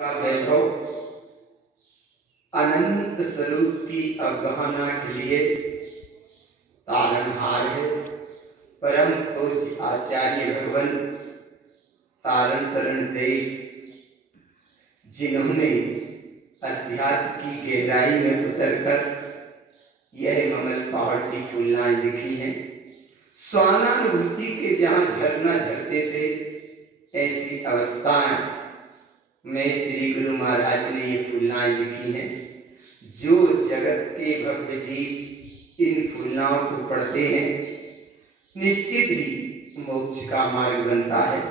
का वैभव अनंत स्वरूप की अवगाहना के लिए तारणहार है। परम पूज्य आचार्य भगवान तारण तरण देव, जिन्होंने अध्यात्म की गहराई में उतरकर यह ममल पहाड़ की फूलनाएं लिखी हैं। स्वानानुभूति के जहाँ झरना झरते थे, ऐसी अवस्थाएं में श्री गुरु महाराज ने ये फूलनाएं लिखी हैं। जो जगत के भव्य जीव इन फूलनाओं को पढ़ते हैं, निश्चित ही मोक्ष का मार्ग बनता है।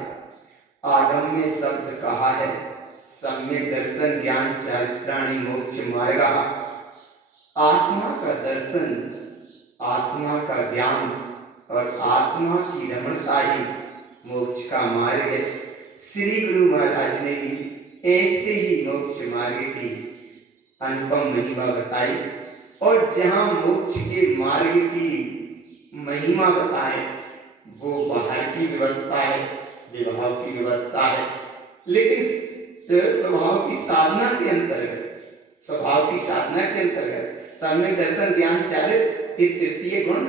आगम में शब्द कहा है, सम्यक दर्शन ज्ञान चारित्राणि मोक्ष मार्ग। आत्मा का दर्शन, आत्मा का ज्ञान और आत्मा की रमणता ही मोक्ष का मार्ग है। श्री गुरु महाराज ने भी ऐसे ही मोक्ष मार्ग की अनुपम महिमा बताई। और जहाँ मोक्ष के मार्ग की महिमा बताए, वो बाहर की व्यवस्था है, विवाह की व्यवस्था है, लेकिन स्वभाव की साधना के अंतर्गत, स्वभाव की साधना के अंतर्गत सम्यक दर्शन ज्ञान चारित्र ये तृतीय गुण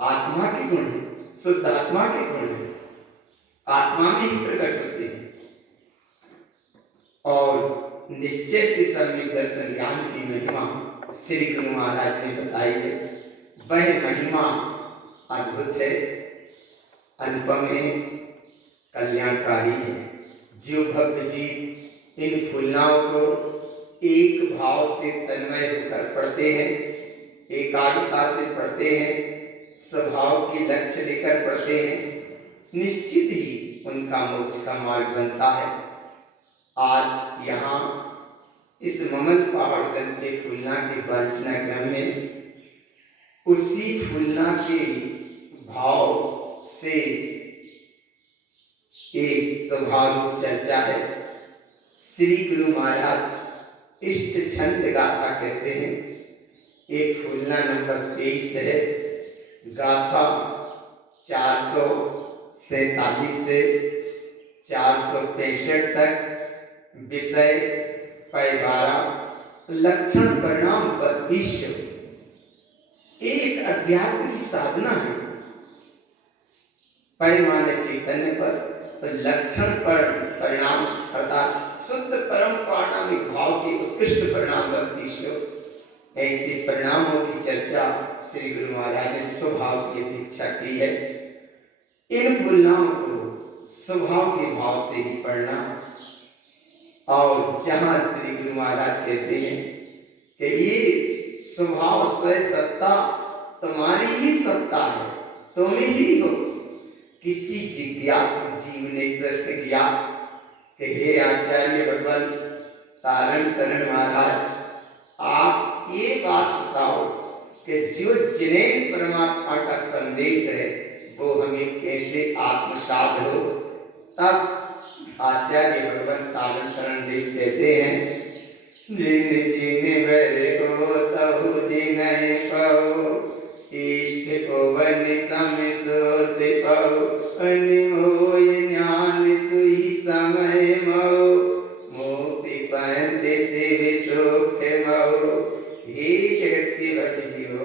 आत्मा के गुण है, शुद्ध आत्मा के गुण है, आत्मा में ही प्रकट होते हैं। और निश्चय से सम्यक दर्शन ज्ञान की महिमा श्री गुरु महाराज ने बताई है। वह महिमा अद्भुत है, अनुपम है, कल्याणकारी है। जो भव्य जीव इन फूलनाओं को एक भाव से तन्मय होकर पढ़ते हैं, एकाग्रता से पढ़ते हैं, स्वभाव के लक्ष्य लेकर पढ़ते हैं, निश्चित ही उनका मोक्ष का मार्ग बनता है। आज यहाँ इस ममल पहाड़ ग्रंथ के फूलना के वांचना क्रम में उसी फूलना के भाव से एक स्वभाव चर्चा है। श्री गुरु महाराज इष्ट छंद गाथा कहते हैं। एक फूलना नंबर 23 है, गाथा 447 से 465 तक, विषय पै 12, लक्षण परिणाम 32। एक अध्यात्म की साधना है। पै माने चैतन्य पर, तो लक्षण पर परिणाम अर्थात शुद्ध परम प्राणामिक भाव के उत्कृष्ट परिणाम 32। ऐसे परिणामों की चर्चा श्री गुरु महाराज ने स्वभाव की अपेक्षा की है। इन फूलनाओं को स्वभाव के भाव से ही पढ़ना। और जहां श्री गुरु महाराज कहते हैं कि ये स्वभाव स्वयं सत्ता तुम्हारी ही सत्ता है, तुम ही हो। किसी जिज्ञासु जीव ने प्रश्न किया कि हे आचार्य भगवान तारण तरण महाराज, आप ये बात बताओ कि जो जिनेन परमात्मा का संदेश है वो हमें कैसे आत्मसात हो। तब आचार्य भगवान तारण तरण देव कहते हैं, जिन जिन वर को तहु जिनय पाओ, इष्ट को वन सम सोत पाओ, अनमोल ज्ञान सुहि समय मो, मुक्ति पंथ से विशोक मो। हे जगत के भक्त जीवो,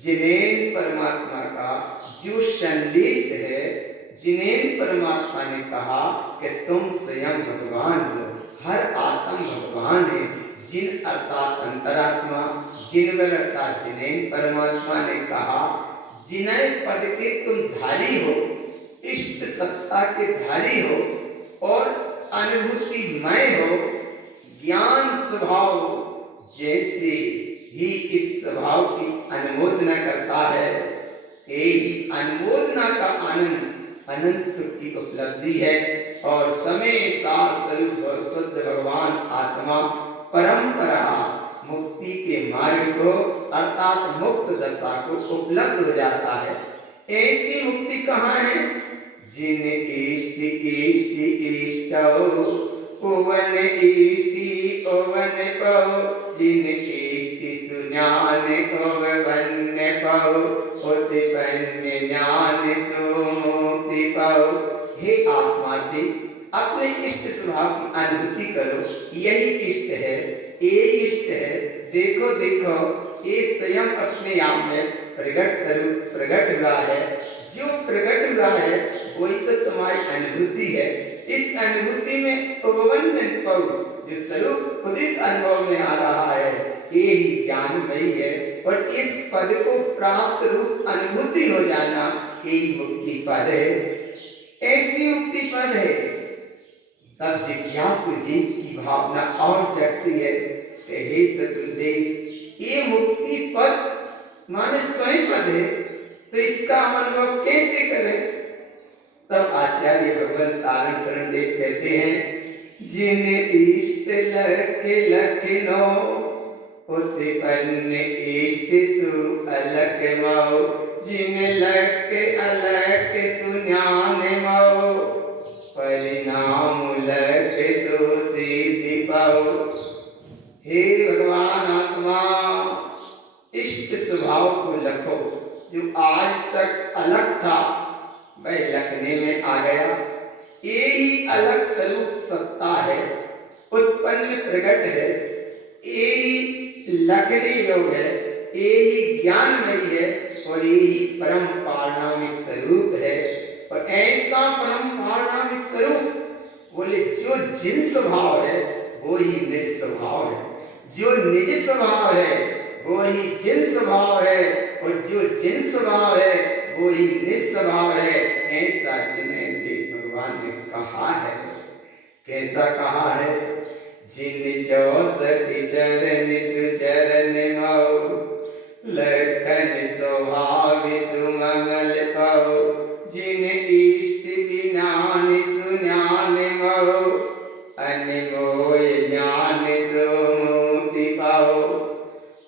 जिनेन परमात्मा का जो संदेश है, जिनेन परमात्मा ने कहा कि तुम स्वयं भगवान हो, हर आत्म भगवान है। जिन अर्थात अंतरात्मा, जिनवर अर्थात जिनेन परमात्मा ने कहा, जिनय पद के तुम धारी हो, इष्ट सत्ता के धारी हो और अनुभूतिमय हो। ज्ञान स्वभाव जैसे ही इस स्वभाव की अनुमोदना करता है, यही अनुमोदना का आनंद अनंत सुख की उपलब्धि है। और समय सार स्वरूप और शुद्ध भगवान आत्मा परंपरा मुक्ति के मार्ग को अर्थात मुक्त दशा को उपलब्ध हो जाता है। ऐसी मुक्ति कहाँ है? जिन इष्ट इष्ट इष्टो ओवन इष्टि ओवन पो, जिन इष्ट सुज्ञान ओवन पो, उत्पन्न ज्ञान सो मुक्ति पाओ। हे आत्मा के अपने इष्ट स्वभाव की अनुभूति करो। यही इष्ट है, ये इष्ट है। देखो देखो, ये स्वयं अपने आप में प्रकट स्वरूप प्रकट हुआ है। जो प्रकट हुआ है वही तो तुम्हारी अनुभूति है। इस अनुभूति में उपवन जो स्वरूप उदित अनुभव में आ रहा है, ये ही ज्ञानमयी है। और इस पद को प्राप्त रूप अनुभूति हो जाना, यही मुक्ति पद है। ऐसी मुक्ति पद है, तब जिज्ञासु जीव की भावना और जगती है। हे सतुदेव, ये मुक्ति पद माने स्वयं पद है, तो इसका अनुभव कैसे करें? तब आचार्य भगवान तारण करण देव कहते हैं, जिन इष्ट लख लखनो उत्पन्न इष्ट सु अलग मऊ, जिन लख अलग सुज्ञान मऊ, परिणाम लख सो सिद्धि पाओ। हे भगवान आत्मा, इष्ट स्वभाव को लखो। जो आज तक अलग था वह लखने में आ गया। ये ही अलग स्वरूप सत्ता है, उत्पन्न प्रकट है। ये ही लखने योग है, ये ही ज्ञानमयी है और ये ही परम पारणामिक स्वरूप है। और ऐसा परम पारणामिक स्वरूप बोले, जो जिन स्वभाव है वो ही निज स्वभाव है। जो निज स्वभाव है वो ही जिन स्वभाव है, और जो जिन स्वभाव है वो ही निस्वभाव है। ऐसा जिन्हें देव भगवान ने कहा है। कैसा कहा है? जिन 64 चरण सुचरण मऊ, लखन स्वभाव सुमल पाओ, जिन इष्ट विज्ञान सुज्ञान मऊ, अनमोल ज्ञान सो मुक्ति पाओ।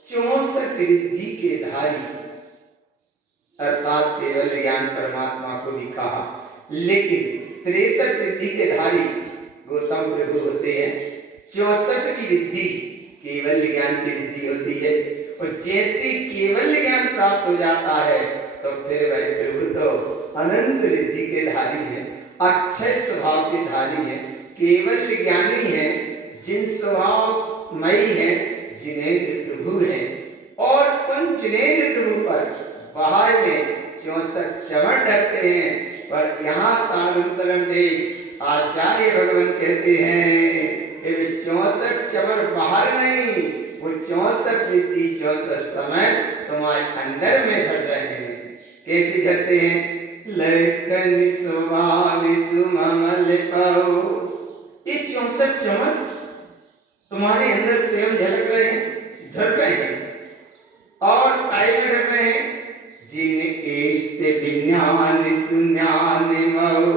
64 रिद्धि के धारी अर्थात केवल ज्ञान परमात्मा को भी कहा, लेकिन 63 रिद्धि के धारी गौतम प्रभु होते हैं। 64 की रिद्धि केवल ज्ञान की रिद्धि होती है। और जैसे केवल ज्ञान प्राप्त हो जाता है तो फिर वह प्रभु तो अनंत रिद्धि के धारी है, अक्षय स्वभाव के धारी है, केवल ज्ञानी है, जिन स्वभाव मई है, जिनेन्द्र प्रभु है। और उन जिनेन्द्र प्रभु पर बाहर में 64 चमर ढकते हैं। पर यहाँ तारण देव आचार्य भगवान कहते हैं, 64 चमर बाहर नहीं, वो 64 रिद्धि 64 समय तुम्हारे अंदर में घट रहे हैं। कैसे घटते हैं? लखन स्वभाव सुमल पाओ। ये 64 चमर तुम्हारे अंदर स्वयं झलक रहे हैं, ढक रहे हैं। और काय में ढक रहे हैं? जिन इष्ट विज्ञान सुज्ञान मऊ,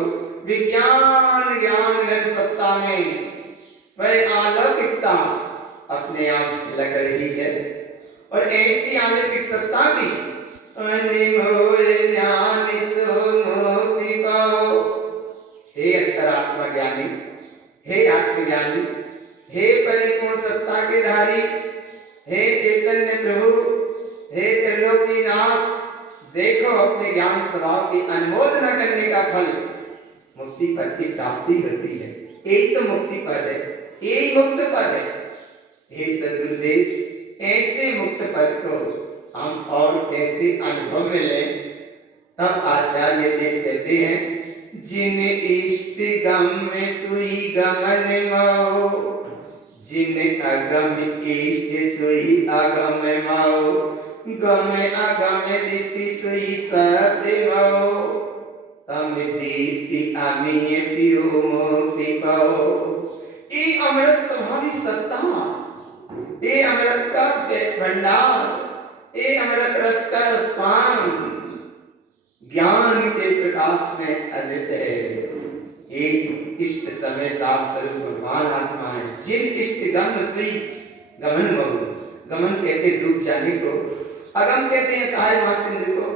विज्ञान ज्ञान घन सत्ता में वह अलौकिकता अपने आप झलक रही है। और ऐसी अलौकिक सत्ता की अनमोल ज्ञान सो मोक्ति पाओ। हे अंतरात्मा ज्ञानी, हे आत्मज्ञानी, हे परिपूर्ण सत्ता के धारी, हे चैतन्य प्रभु, हे त्रिलोकीनाथ, देखो अपने ज्ञान स्वभाव की अनुमोदना करने का फल मुक्ति पद की प्राप्ति होती है। यही तो मुक्ति पद है, यही मुक्त पद है। हे सद्गुरुदेव, ऐसे मुक्त पद को हम और कैसे अनुभव में लें? तब आचार्य देव कहते हैं, जिन इष्ट गम सुई गमन मऊ, जिन अगम इष्ट सुई अगम मऊ, गम अगम दृष्टि सुई सत्य मऊ, तम दीप्ति अमीय पियो मुक्ति पाओ। ये अमृत स्वभावी सत्ता, ये अमृत का भंडार, ये अमृत रस का रसपान ज्ञान के प्रकाश में अलित है। ये इष्ट समय सात स्वरूप भगवान आत्मा है। जिन इष्ट गम सुई गमन मऊ, गमन कहते डूब जाने को, अगम कहते हैं ताय महासिंधु को।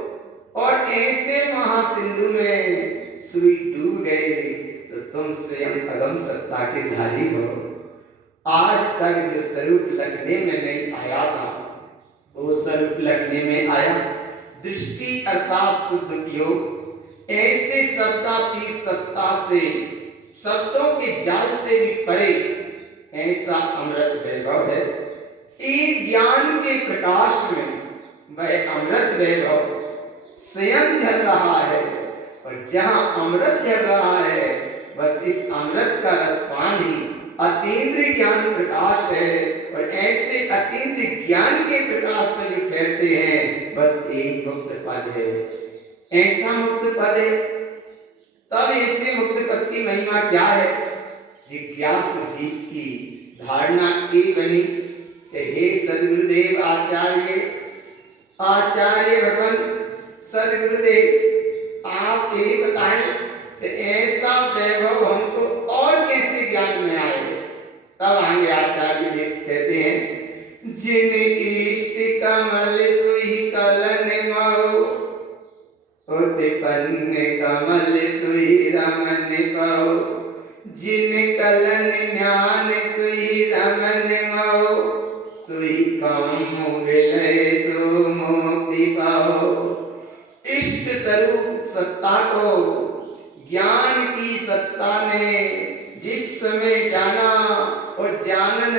और ऐसे महासिंधु में सुई डूब गए तो तुम स्वयं अगम सत्ता के धारी हो। आज तक जो स्वरूप लखने में नहीं आया था वो स्वरूप लखने में आया। दृष्टि अर्थात शुद्ध योग, ऐसे सत्तातीत सत्ता से शब्दों के जाल से भी परे ऐसा अमृत वैभव है। एक ज्ञान के प्रकाश में वह अमृत वैभव स्वयं झल रहा है, और जहां अमृत झल रहा है बस इस अमृत का रसपान ही अतीन्द्रिय ज्ञान प्रकाश है। और ऐसे अतीन्द्रिय ज्ञान के प्रकाश में जो ठहरते हैं बस एक मुक्त पद है, ऐसा मुक्त पद है। तब ऐसे मुक्त पद की महिमा क्या है? जिज्ञासु जीव की धारणा ये बनी कि हे सदगुरुदेव आचार्य, आचार्य भगवान सदगुरुदेव, आप ये बताएं कि ऐसा वैभव हमको और कैसे ज्ञान में आए? तब आगे आचार्य देव कहते हैं, जिन इष्ट कमल सुई कलन मऊ, उत्पन्न कमल सुई रमन पाओ, जिन कलन ज्ञान सुई रमन मऊ, सुई काम विलय सो मुक्ति पाओ। इष्ट स्वरूप सत्ता को ज्ञान की सत्ता ने जिस समय जाना और जानन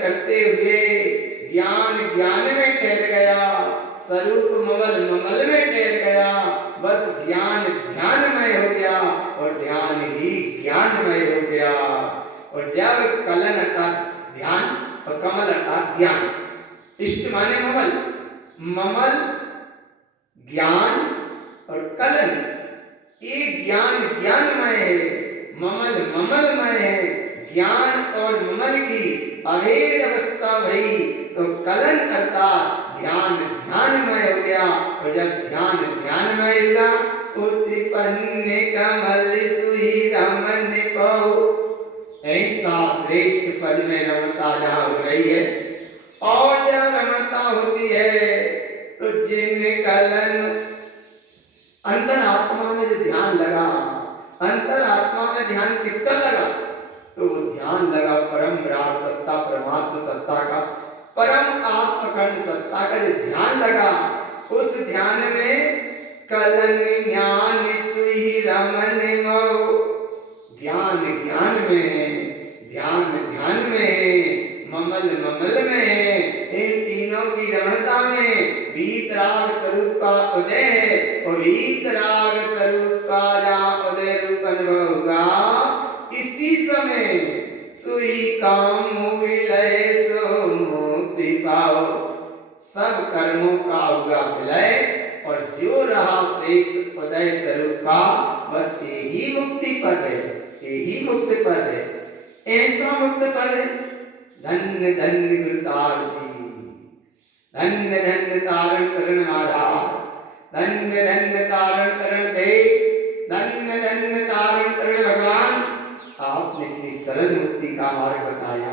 करते हुए ज्ञान ज्ञान में ठहर गया, स्वरूप ममल में ठहर गया, बस ज्ञान ध्यानमय हो गया और ध्यान ही ज्ञानमय हो गया। और जब कलन अर्थात ध्यान और कमल अर्थात ज्ञान, इष्ट माने ममल, ममल ज्ञान और कलन, एक ज्ञान ज्ञानमय है, ममल ममलमय है। ज्ञान और ममल की अभेद अवस्था भई तो कलन अर्थात ध्यान ध्यानमय हो गया। और जब ध्यान ध्यानमय हुआ, उत्पन्न कमल सुई रमन पाओ, ऐसा श्रेष्ठ पद में रमता जहाँ हो रही है। और जब रमता होती है तो जिन कलन अंतरात्मा में जो ध्यान लगा, अंतरात्मा में ध्यान किसका लगा? तो वो ध्यान लगा परम विराट सत्ता, परमात्मा सत्ता का, परम आत्मखंड सत्ता का जो ध्यान लगा, उस ध्यान में कलन ज्ञान सुई रमन मऊ, ज्ञान ज्ञान में है, ध्यान ध्यान में है, ममल ममल में है। इन तीनों की रमणता में वीतराग स्वरूप का उदय है, और वीतराग स्वरूप का जहाँ उदय रूप अनुभव होगा, इसी समय सुई काम विलय सो मुक्ति पाओ। सब कर्मों का होगा विलय, और जो रहा शेष उदय स्वरूप का, बस यही मुक्ति पद है, यही मुक्ति पद है, ऐसा मुक्त पद है। धन्य धन्य गुरुतार जी, धन्य धन्य तारण तरण महाराज, धन्य धन्य तारण तरण देव, धन्य धन्य तारण तरण भगवान, आपने इतनी सरल मुक्ति का मार्ग बताया।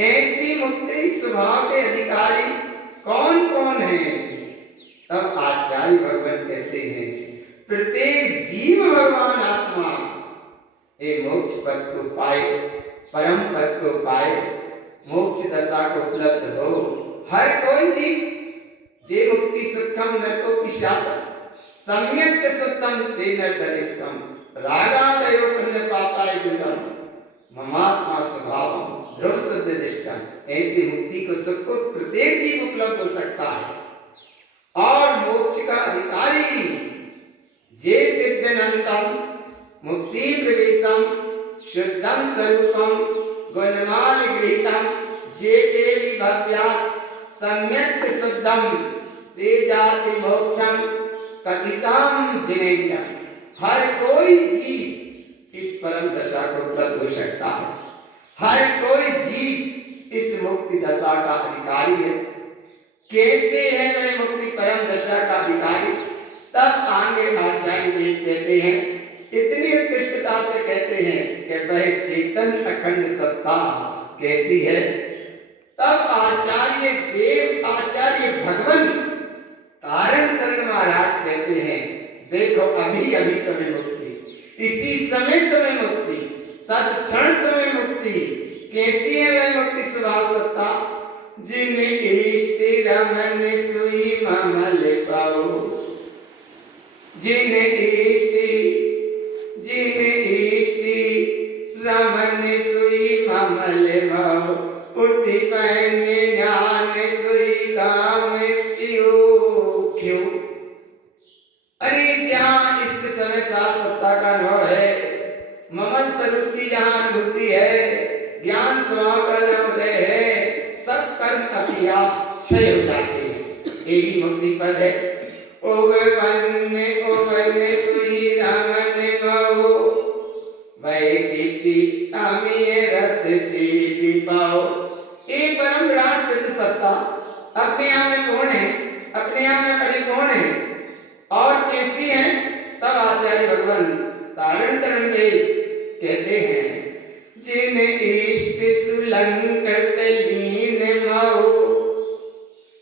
ऐसी मुक्ति स्वभाव के अधिकारी कौन कौन है? तब आचार्य भगवान कहते हैं, प्रत्येक जीव भगवान आत्मा ये मोक्ष पद को पाए, परम पद को पाए, मोक्ष दशा को उपलब्ध हो। हर कोई जीव जे मुक्ति सुखम नरको पिशाचम सम्यक सुतम तेन दरिद्रम रागादयो पुण्य पापाय दुर्गम ममात्मा स्वभावम ध्रुव सिद्ध दिष्टम। ऐसी मुक्ति को सुख को प्रत्येक जीव उपलब्ध हो सकता है। और मोक्ष का अधिकारी जे सिद्धनंतम मुक्ति प्रवेशम शुद्धम स्वरूपम गुणमाल गृहीतम जे केवि भव्यात् सम्यक शुद्धम तेजाति मोक्षम कथितम जिनेन्द्र। हर कोई जीव इस परम दशा को उपलब्ध हो सकता है, हर कोई जीव इस मुक्ति दशा का अधिकारी है। कैसे है वह मुक्ति परम दशा का अधिकारी? तब आगे आचार्य देव कहते हैं, इतनी उत्कृष्टता से कहते हैं कि वह चेतन अखंड सत्ता कैसी है। तब आचार्य देव, आचार्य भगवान कारण तरण महाराज कहते हैं, देखो अभी अभी तुम्हें मुक्ति, इसी समय तुम्हें मुक्ति, तत्क्षण तुम्हें मुक्ति। कैसी है वह मुक्ति स्वभाव सत्ता? जिन इष्ट रमन सुई ममल पाओ, जिन इष्ट मऊ उति पहन ज्ञान सुई काम पियो क्यों। अरे जहाँ इष्ट समय साथ सत्ता का अनुभव है, ममल स्वरूप की जहाँ अनुभूति है, ज्ञान स्वभाव का जहाँ उदय है, सब कर्म अपिया क्षय हो जाते हैं। यही मुक्ति पद है। ओवन तुही रमन मऊ वै पीपी अमीय रस से पाओ। एक परम विराट सिद्ध सत्ता अपने आप में कौन है, अपने आप में परिपूर्ण है और कैसी है। तब आचार्य भगवान तारण तरण देव कहते हैं, जिन इष्ट सुलंकृत लीन मऊ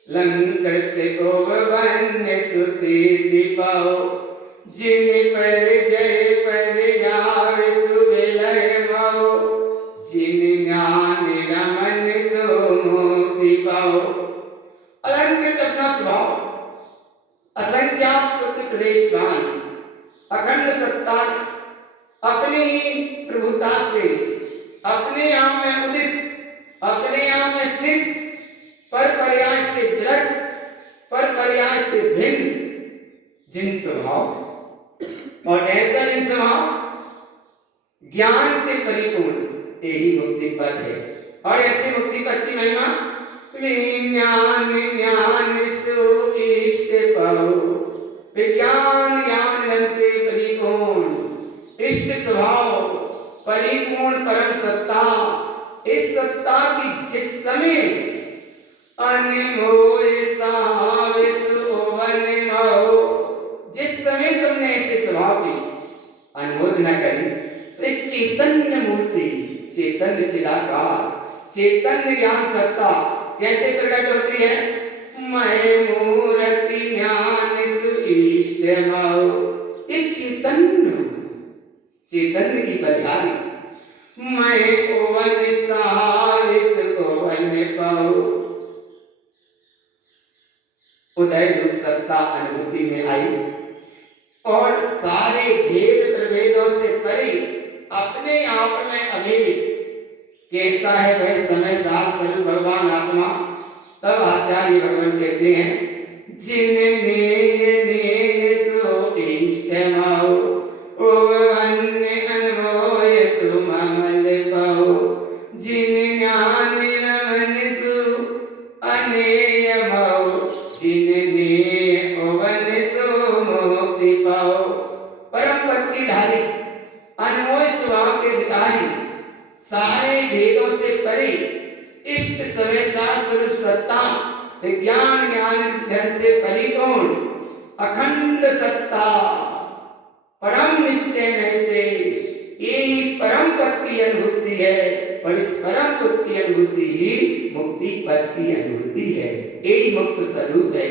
लंकृत ओवन सुसिद्धि पाओ। जिन पर जय पर जाव सुविलय मऊ जिन ज्ञान रमन सो मुक्ति पाओ। अलंकृत अपना स्वभाव, असंख्यात सत्य क्लेशवान, अखंड सत्ता, अपनी ही प्रभुता से, अपने आप में उदित, अपने आप में सिद्ध, पर पर्याय से विरक्त, पर पर्याय से भिन्न जिन स्वभाव और ऐसा जिन स्वभाव ज्ञान से परिपूर्ण, यही मुक्ति पद है। और ऐसे मुक्ति पद की महिमा विज्ञान ज्ञान सो इष्ट पाओ। विज्ञान ज्ञान से परिपूर्ण इष्ट स्वभाव, परिपूर्ण परम सत्ता, इस सत्ता की जिस समय अनमोल साविस ओवन मऊ, जिस समय तुमने ऐसे स्वभाव की अनुमोदना करी, वे चैतन्य मूर्ति, चैतन्य चिदाकार, चैतन्य ज्ञान सत्ता कैसे प्रकट होती है। मैं मूर्ति ज्ञान सुइष्ट मऊ। ये चैतन्य, चैतन्य की बलिहारी। मैं ओवन साविस ओवन पाऊ। उदय रूप सत्ता अनुभूति में आई और सारे भेद प्रभेदों से परे अपने आप में अभेद कैसा है वह समय सार स्वरूप भगवान आत्मा। तब आचार्य भगवान कहते हैं, जिन नेय सो इष्ट मऊ ओवन अनमोय सो ममल पाओ। जिन ज्ञान रमन सो अनेय मऊ जिन नेय ओवन सो मुक्ति पाओ। परम पद की धारी, अनमोय स्वभाव के अधिकारी, सारे भेदों से परे, इष्ट समय सार स्वरूप सत्ता, विज्ञान ज्ञान धन से परिपूर्ण अखंड सत्ता, परम निश्चय में से यही परम पद की अनुभूति है। और इस परम पद की अनुभूति ही मुक्ति पद की अनुभूति है। यही मुक्त स्वरूप है,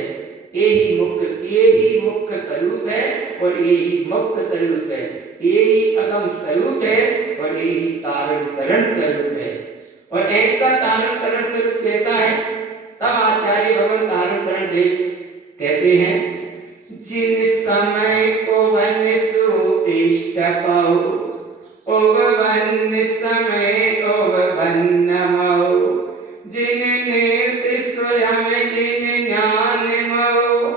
यही मुक्त स्वरूप है और यही मुक्त स्वरूप है, यही अगम स्वरूप है और यही तारण तरण स्वरूप है। और ऐसा तारण तरण स्वरूप कैसा है। तब आचार्य भगवान तारण तरण देव कहते हैं, जिन समय ओवन सो इष्ट पाओ ओवन समय ओवन मऊ। जिन निर्त स्वयं जिन ज्ञान मऊ।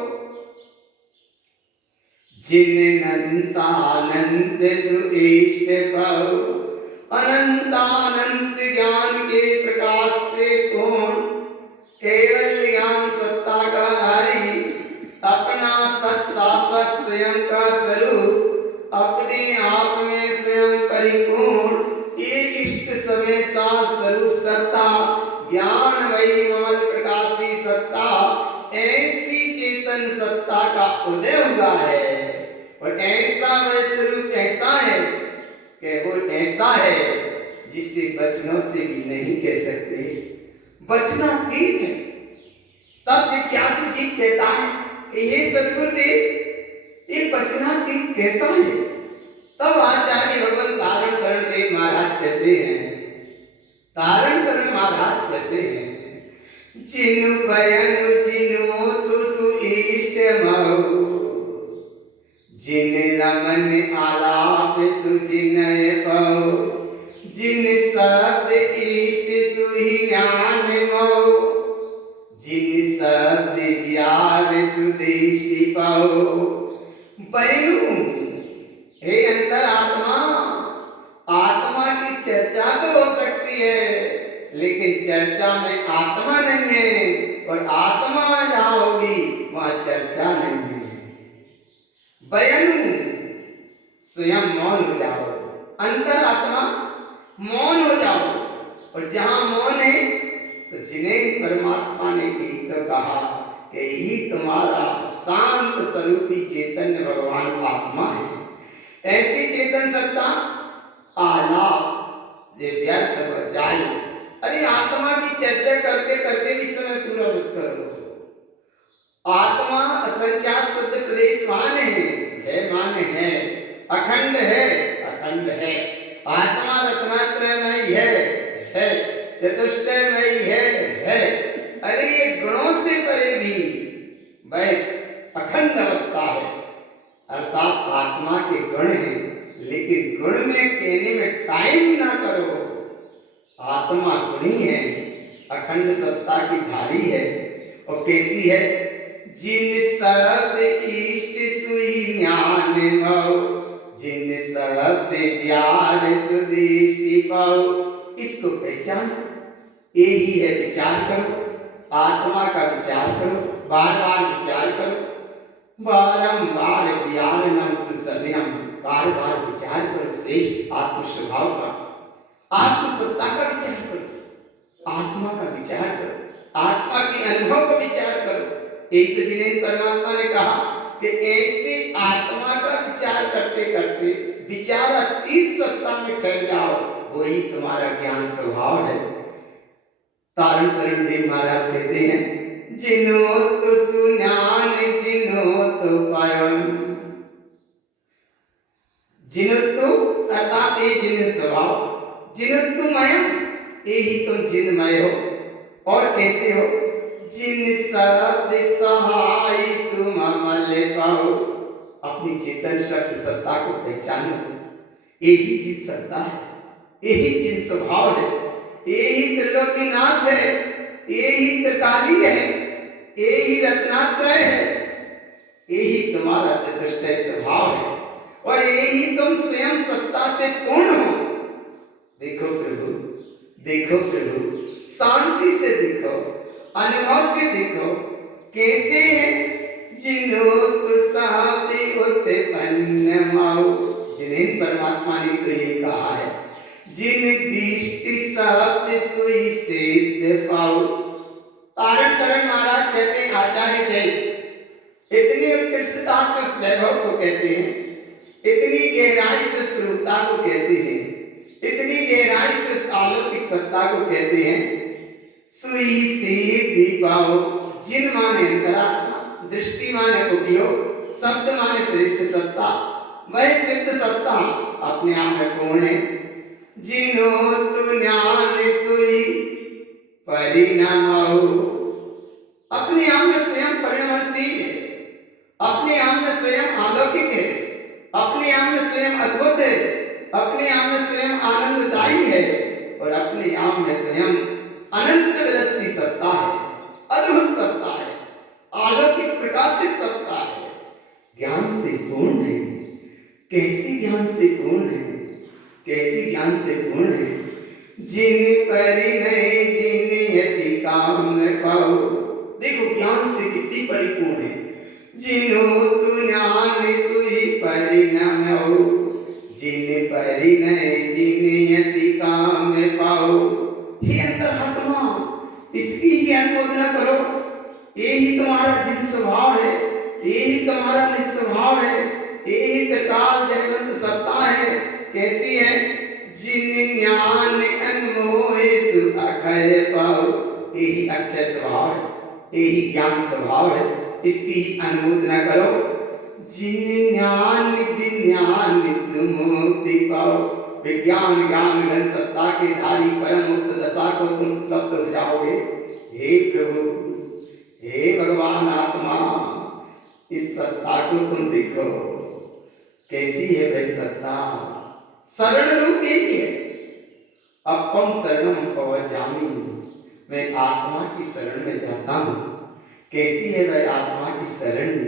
जिन अनंतानंद सुइष्ट पाओ। अनंतानंत ज्ञान के प्रकाश से पूर्ण केवल ज्ञान सत्ता का धारी, अपना सत शाश्वत स्वयं का स्वरूप, अपने आप में स्वयं परिपूर्ण, एक इष्ट समय सार स्वरूप सत्ता, ज्ञान वही ममल प्रकाशी सत्ता, ऐसी चेतन सत्ता का उदय हुआ है। और ऐसा वह स्वरूप ऐसा है कि वो ऐसा है जिसे वचनों से भी नहीं कह सकते, वचनातीत है। तब जिज्ञासु जीव कहता है कि हे सद्गुरुदेव, ये वचनातीत कैसा है। तब आचार्य भगवान तारण तरण देव महाराज कहते हैं, तारण तरण महाराज कहते हैं, जिनु बयनु जिनु तुसु इष्ट मऊ। जिन रमन आलाप सुजिनय पाओ। जिन शब्द इष्ट सुदृष्टि पाओ। बहनों, हे अंतर आत्मा, आत्मा की चर्चा तो हो सकती है, लेकिन चर्चा में आत्मा नहीं है, और आत्मा जहां होगी वहां चर्चा नहीं है। बहनों, स्वयं मौन हो जाओ, अंतर आत्मा मौन हो जाओ, और जहां मौन है तो जिन्हें परमात्मा ने यही तो कहा कि यही तुम्हारा शांत स्वरूपी चैतन्य भगवान आत्मा है। ऐसी चेतन सत्ता आलाप जे व्यर्थ हो जाए। अरे आत्मा की चर्चा करते करते भी समय पूरा मत करो। आत्मा असंख्यात शुद्ध क्लेशवान है माने है, अखंड है, अखंड है। आत्मा रत्नात्रयमयी है, चतुष्टयमयी है। अरे ये गुणों से परे भी वह अखंड अवस्था है, अर्थात आत्मा के गुण हैं, लेकिन गुण में कहने में टाइम ना करो। आत्मा गुणी है, अखंड सत्ता की धारी है। और कैसी है? जिन सत्य इष्ट सुई ज्ञान मऊ, जिन सत्य प्यार सुदृष्टि पाओ। इसको पहचानो, यही है विचार करो, आत्मा का विचार करो, बार बार विचार करो, बारंबार व्यारणम सुसम्यम, बार बार विचार करो श्रेष्ठ आत्म स्वभाव का, आत्मसत्ता का विचार करो, आत्मा का विचार करो, आत्मा के अनुभव का विचार करो। एक तो जिन्हें परमात्मा ने कहा कि ऐसे आत्मा का विचार करते करते विचार अतीत सत्ता में ठहर जाओ, वही तुम्हारा ज्ञान स्वभाव है। तारण तरण देव महाराज कहते हैं, जिनो तो सुज्ञान जिनो तो पायम, जिनो तो अर्थात ये जिन स्वभाव, जिनो तुमयम, यही तुम जिनमय हो। और कैसे हो? जिन शब्द सहाय सुमल पाओ, अपनी चेतन शब्द सत्ता को पहचानो। यही जिन सत्ता है, यही जिन स्वभाव है, यही त्रिलोकीनाथ है, यही त्रिकाली है, यही रत्नात्रय है, यही तुम्हारा चतुष्टय स्वभाव है, और यही तुम स्वयं सत्ता से पूर्ण हो। देखो प्रभु, देखो प्रभु, शांति से देखो, अनुभव से देखो, कैसे है? जिनो तो सापे उत्पन्न माओ, जिन्हें परमात्मा ने तो ये कहा है, जिन दृष्टि सत्य सुई सिद्ध पाओ। तारण तरण महाराज कहते हैं, आचार्य देव इतनी उत्कृष्टता से उस वैभव को कहते हैं, इतनी गहराई से उस प्रभुता को कहते हैं, इतनी गहराई से उस अलौकिक सत्ता को कहते हैं, सुई सिद्धि पाओ। जिन माने अंतरात्मा, दृष्टि माने उपयोग, शब्द माने श्रेष्ठ सत्ता, वह सिद्ध सत्ता अपने आप में पूर्ण है। जिनो तु ज्ञान सुई परिणाम, अपने आप में स्वयं परिणमशील है, अपने आप में स्वयं अलौकिक है, अपने आप में स्वयं अद्भुत है, अपने आप में स्वयं आनंददायी है, और अपने आप में स्वयं अनंत विलसती सत्ता है, अद्भुत सत्ता है, अलौकिक प्रकाशित सत्ता है, ज्ञान से पूर्ण है। कैसी ज्ञान से पूर्ण है? कैसी ज्ञान से पूर्ण है? जिन परिणय जिन यति काम पाओ। देखो ज्ञान से कितनी परिपूर्ण है। जिनो तु ज्ञान सुई परिणाम हो, जिन परिणय जिन यति काम पाओ। हे अंतरात्मा, इसकी ही अनुमोदना करो। यही तुम्हारा जिन स्वभाव है, यही तुम्हारा निस्वभाव है, यही त्रिकाल जयवंत सत्ता है। कैसी है? जिन ज्ञान अनमोहे सु अक्षय पाओ। यही अक्षय स्वभाव है, यही ज्ञान स्वभाव है, इसकी ही अनुमोदना करो। जिन ज्ञान विज्ञान सुमुक्ति पाओ। विज्ञान ज्ञान घन सत्ता के धारी परम मुक्त दशा को तुम उपलब्ध हो जाओगे। हे प्रभु, हे भगवान आत्मा, इस सत्ता को तुम देखो, कैसी है वह सत्ता। शरण रूप यही है। अपम शरणम पवजामी, मैं आत्मा की शरण में जाता हूँ। कैसी है वह आत्मा की शरण।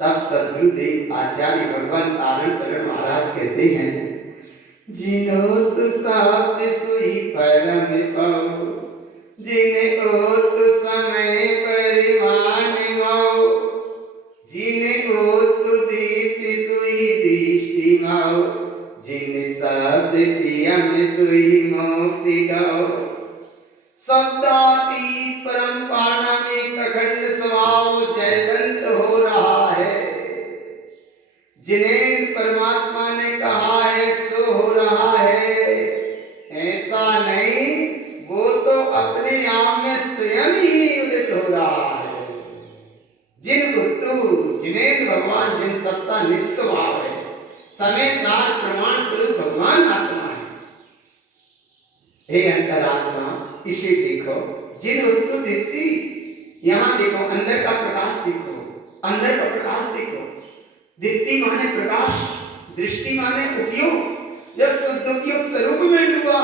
तब सदगुरुदेव आचार्य भगवान तारण तरण महाराज कहते हैं, जिनो तु सात सुई परम पाओ, जिने ओत समय परिमान माओ, जिने ओत दीप सुई दृष्टि माओ, जिन शब्द प्रियम सुई मोक्ति गाओ। शब्दातीत परम पाना में अखंड स्वभाव जयवंत हो रहा है। जिन्हें परमात्मा ने कहा है सो हो रहा है, ऐसा नहीं, वो तो अपने आप में स्वयं ही उदित हो रहा है। जिन गुप्तु जिनेन्द्र भगवान, जिन सत्ता निस्वभाव है, समय सार प्रमाण स्वरूप भगवान आत्मा है। हे अंतरात्मा, इसे देखो। जिन उत्तु दीप्ति, यहाँ देखो, अंदर का प्रकाश देखो, अंदर का प्रकाश देखो। दीप्ति माने प्रकाश, दृष्टि माने उपयोग। जब शुद्ध उपयोग स्वरूप में डूबा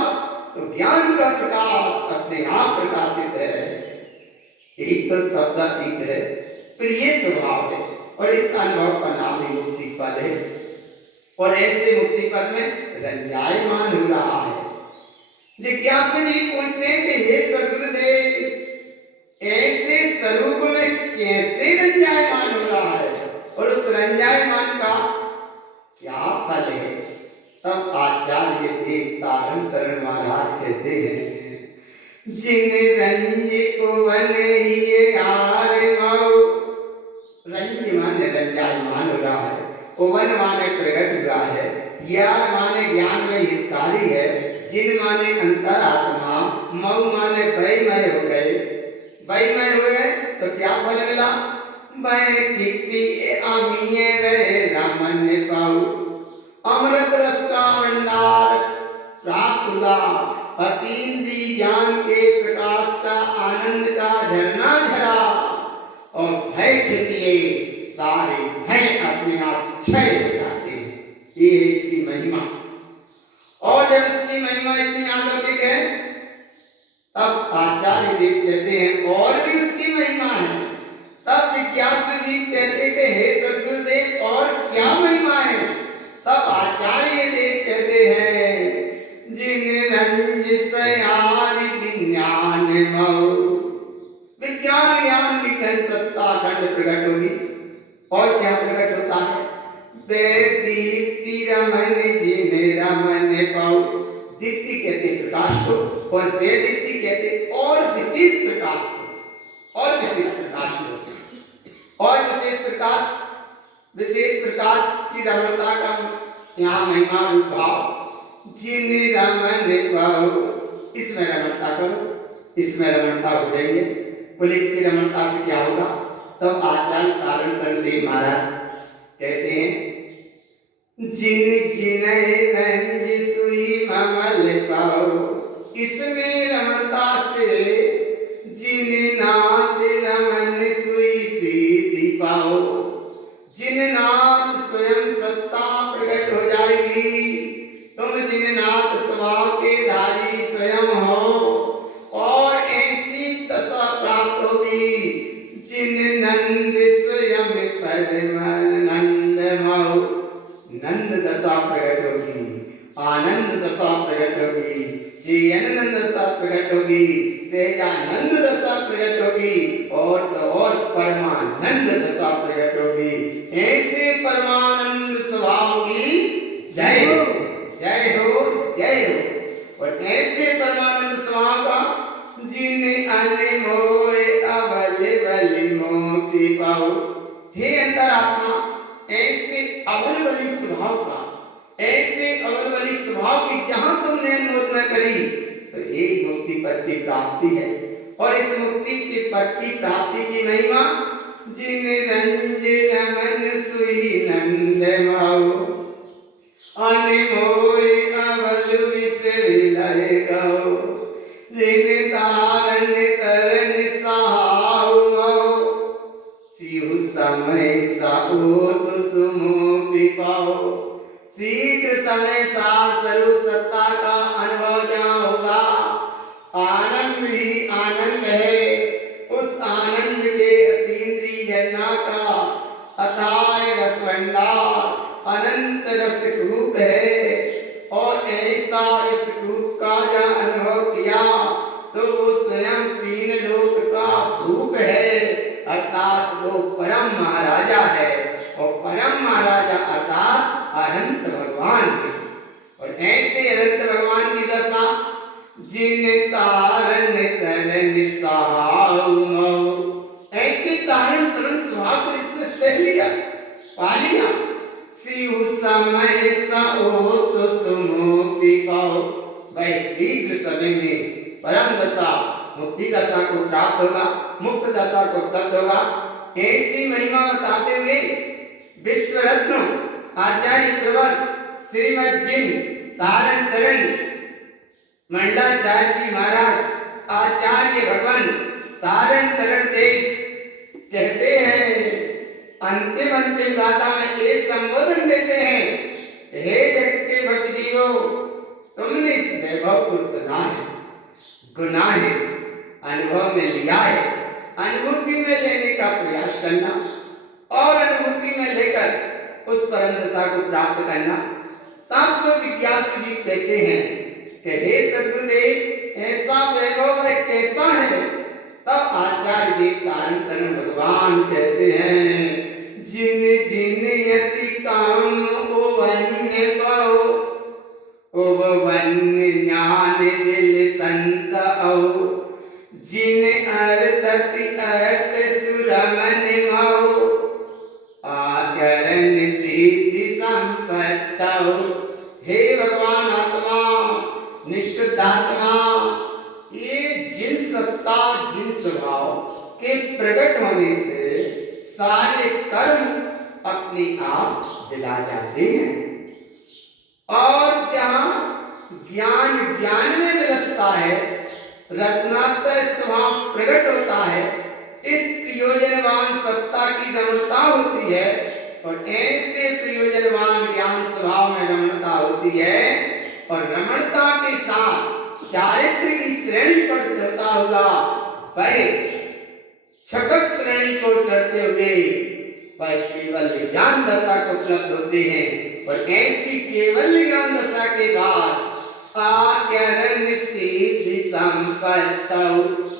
तो ज्ञान का प्रकाश अपने आप प्रकाशित है। यही तो शब्दातीत है, प्रिय स्वभाव है, और इस अनुभव का नाम ही मुक्ति पद है। और ऐसे मुक्ति पद में रंजायमान हो रहा है। जिज्ञासु जी पूछते हैं कि हे सद्गुरुदेव, ऐसे स्वरूप में कैसे रंजायमान हो रहा है, और उस रंजायमान का क्या फल है। तब आचार्य देव तारण तरण महाराज कहते हैं, जिन रंज उवन हिये हार माओ। रंज माने रंजायमान हो रहा है, उवन माने प्रकट हुआ है, यार माने ज्ञान में हितकारी है, जिन माने अंतरात्मा, मऊ माने वैमय हो गए। वैमय हुए तो क्या फल मिला। वै किपी आमिये रहे रामन पाऊ, अमृत रस का भंडार प्राप्त हुआ। अतीन्द्रिय ज्ञान के प्रकाश का आनंद का झरना झरा, और भय खिपिए सारे भय अपने आप क्षय हो जाते हैं। ये है इसकी महिमा। और जब इसकी महिमा इतनी अलौकिक है, तब आचार्य देव कहते हैं और भी उसकी महिमा है। तब जिज्ञासु जी कहते कि हे सद्गुरुदेव, और क्या महिमा है। तब आचार्य देव कहते हैं, जिन रंज सयारी विज्ञान मऊ। विज्ञान ज्ञान की खंड सत्ता खंड प्रकट होगी। और क्या प्रकट होता है। दीप्ति रमन जिन रमन पाऊ। दीप्ति कहते प्रकाश को, और दीप्ति कहते और विशेष प्रकाश को, और विशेष प्रकाश को, और विशेष प्रकाश की रमणता का यहाँ महिमा रूप भाव। जिन रमन पाऊ, इसमें रमणता करो, इसमें रमणता हो रही है। पुलिस की रमणता से क्या होगा। तब आचार्य तारण तरण देव महाराज कहते हैं, जिन जिन रंज सुई ममल पाओ। इसमें रमणता से जिन नाथ रमन सुई सीधी पाओ। जिन नाथ स्वयं सत्ता प्रकट हो जाएगी। तुम जिन नाथ स्वभाव के धारी स्वयं हो, और ऐसी दशा प्राप्त होगी। जिन नंद स्वयं परमानंद माओ। नंद दशा प्रकट होगी, आनंद दशा प्रकट होगी, चेयनंद दशा प्रकट होगी, सहजानंद दशा प्रकट होगी, और तो और परमानंद दशा प्रकट होगी। ऐसे परमानंद स्वभाव की जय हो, जय हो, जय हो। और ऐसे परमानंद स्वभाव का जिन अनमोय अवल बलि मोक्ति पाओ। हे अंतरात्मा, ऐसे अवल बलि स्वभाव का, ऐसे अवल बलि स्वभाव की जहां तुमने मोद न करी, तो यही मुक्ति पद की प्राप्ति है। और इस मुक्ति के पद की प्राप्ति की महिमा, जिन रंज रमन सुई नंद माओ। अनमोय अवल विष विलय गाओ। जिन तारण तरण सहाउ माओ। सिहु समय साओत सुमुक्ति पाओ। शीघ्र समय सार स्वरूप सत्ता का अनुभव जहाँ होगा, आनंद ही आनंद है। उस आनंद के रसकूप है और ऐसा रसकूप का जहाँ अनुभव किया तो वो स्वयं तीन लोक का भूप है, अर्थात वो परम महाराजा है। और परम महाराजा अर्थात अनंत भगवान है। और ऐसे अनंत भगवान की दशा जिन तारण तरन सहाऊ मऊ, ऐसे तारण तरन स्वभाव को इसने सह लिया, पा लिया। शिव समय सओत सुमुक्ति पाओ, वह शीघ्र समय में परम दशा मुक्ति दशा को प्राप्त होगा, मुक्त दशा को प्राप्त होगा। ऐसी महिमा बताते हुए विश्व रत्न आचार्य प्रवर श्रीमद जिन तारण तरन मंडलाचार्य जी महाराज आचार्य भगवान तारण तरन देव कहते हैं, अंतिम गाथा में ये संबोधन देते हैं, हे जगत के भक्त जीवो, तुमने इस वैभव को सुना है, गुना है, अनुभव में लिया है, अनुभूति में लेने का प्रयास करना और अनुभूति में लेकर उस परम दशा को प्राप्त करना। तब तो जिज्ञासु जी कहते हैं कि हे सद्गुरुदेव, ऐसा वैभव कैसा है? तब आचार्य जी तारण तरन भगवान कहते हैं, जिन जिन यति काम ओवन्य पाओ, ओवन्य ज्ञान विल संत औ, जिन अर्थति अर्थ सुरमन मऊ, आकरण सिद्धि संपत्तौ। हे भगवान आत्मा, निष्ठुद्ध आत्मा, ये जिन सत्ता जिन स्वभाव के प्रकट होने से सारे कर्म अपने आप दिला जाते हैं, और जहाँ ज्ञान में विलसता है, रत्नात्रय स्वभाव प्रकट होता है, इस प्रयोजनवान सत्ता की रमणता होती है। और ऐसे प्रयोजनवान ज्ञान स्वभाव में रमणता होती है, और रमणता के साथ चारित्र की श्रेणी पर चढ़ता हुआ वह छपक श्रेणी को चढ़ते हुए वह केवल ज्ञान दशा को उपलब्ध होते हैं। और ऐसी केवल ज्ञान दशा के बाद आकरण सिद्धि संपत्तौ,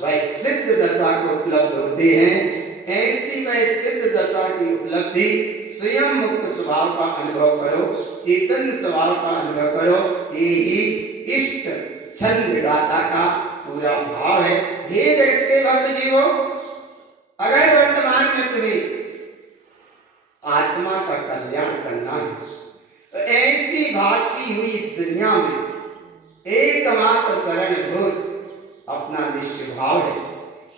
वह सिद्ध दशा को उपलब्ध होते हैं। ऐसी वह सिद्ध दशा की उपलब्धि स्वयं मुक्त स्वभाव का अनुभव करो, चेतन स्वभाव का अनुभव करो, यही इष्ट छंद गाथा का पूरा भाव है। हे जगत के भक्त जीवो, अगर वर्तमान में तुम्हें आत्मा का कल्याण करना है तो ऐसी भागती हुई इस दुनिया में एकमात्र शरण भूत अपना निस्वभाव है।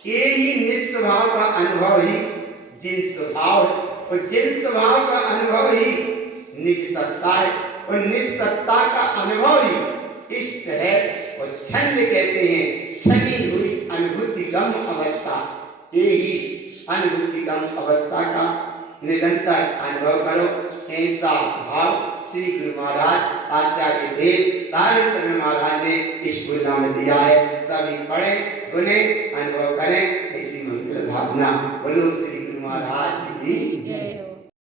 ये ही निस्वभाव का अनुभव ही जिन स्वभाव है, और जिन स्वभाव का अनुभव ही निज सत्ता है, और निज सत्ता का अनुभव ही इष्ट है। और छंद कहते हैं छनी हुई अनुभूतिगम अवस्था, ये ही अनुभूतिगम अवस्था का निरंतर अनुभव करो। ऐसा भाव श्री गुरु महाराज आचार्य देव तारण तरन महाराज ने इस गुरु में दिया है। सभी पढ़े गुने अनुभव करें, ऐसी मंत्र भावना। बोलो श्री गुरु महाराज की।